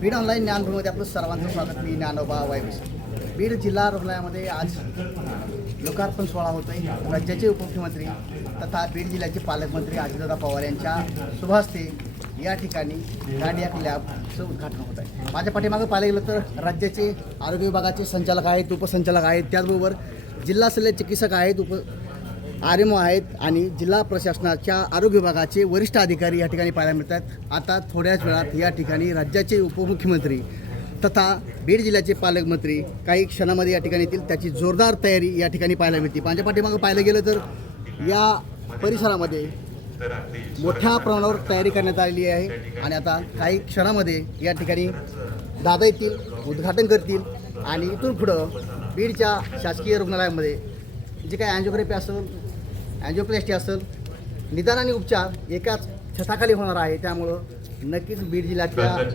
Beed online ज्ञानभूमीमध्ये आपलं सर्वांचं स्वागत. मी ज्ञानोबा वायविस. बीड जिल्हा रुग्णालयामध्ये आज लोकार्पण सोहळा होतो आहे. राज्याचे उपमुख्यमंत्री तथा बीड जिल्ह्याचे पालकमंत्री अजितदादा पवार यांच्या शुभ हस्ते या ठिकाणी कार्डियाक लॅबचं उद्घाटन होत आहे. माझ्या पाठीमागं पाहायला गेलं तर राज्याचे आरोग्य विभागाचे संचालक आहेत, उपसंचालक आहेत, त्याचबरोबर जिल्हा शल्य चिकित्सक आहेत, आरएमओ आहेत आणि जिल्हा प्रशासनाच्या आरोग्य विभागाचे वरिष्ठ अधिकारी या ठिकाणी पाहायला मिळतात. आता थोड्याच वेळात या ठिकाणी राज्याचे उपमुख्यमंत्री तथा बीड जिल्ह्याचे पालकमंत्री काही क्षणामध्ये या ठिकाणी येतील. त्याची जोरदार तयारी या ठिकाणी पाहायला मिळते. माझ्या पाठीमागं पाहायला गेलं तर या परिसरामध्ये मोठ्या प्रमाणावर तयारी करण्यात आलेली आहे आणि आता काही क्षणामध्ये या ठिकाणी दादा येतील, उद्घाटन करतील आणि इथून पुढं बीडच्या शासकीय रुग्णालयामध्ये जे काही अँजिओग्राफी असेल, अँजिओप्लास्टी असेल, निदान आणि उपचार एकाच छताखाली होणार आहे. त्यामुळं नक्कीच बीड जिल्ह्यातल्या